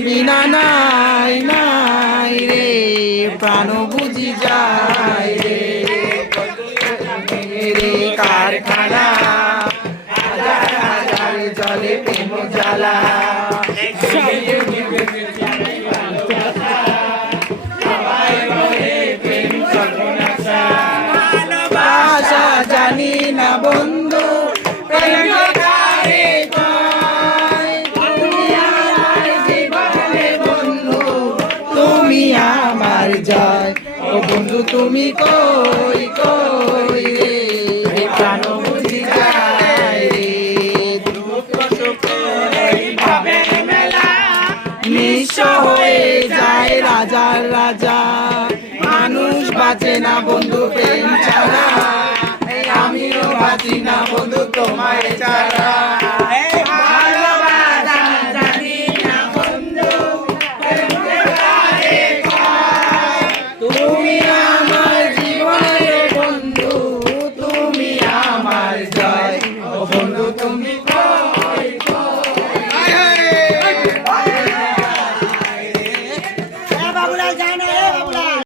বিনা নাই নাই রে, প্রাণ বুঝি যায় রে। রে কারখানা, হাজার হাজার জলে প্রেম জ্বালা। জানি না বন্ধু। জয় ও বন্ধু, তুমি কই কই রে? প্রাণ বুঝি যায় রে? নিঃস্ব হয়ে যায় রাজার রাজা। মানুষ বাঁচে না বন্ধু, প্রেম ছাড়া। আমিও বাঁচি না বন্ধু, তোমায় ছাড়া। বাবুলাল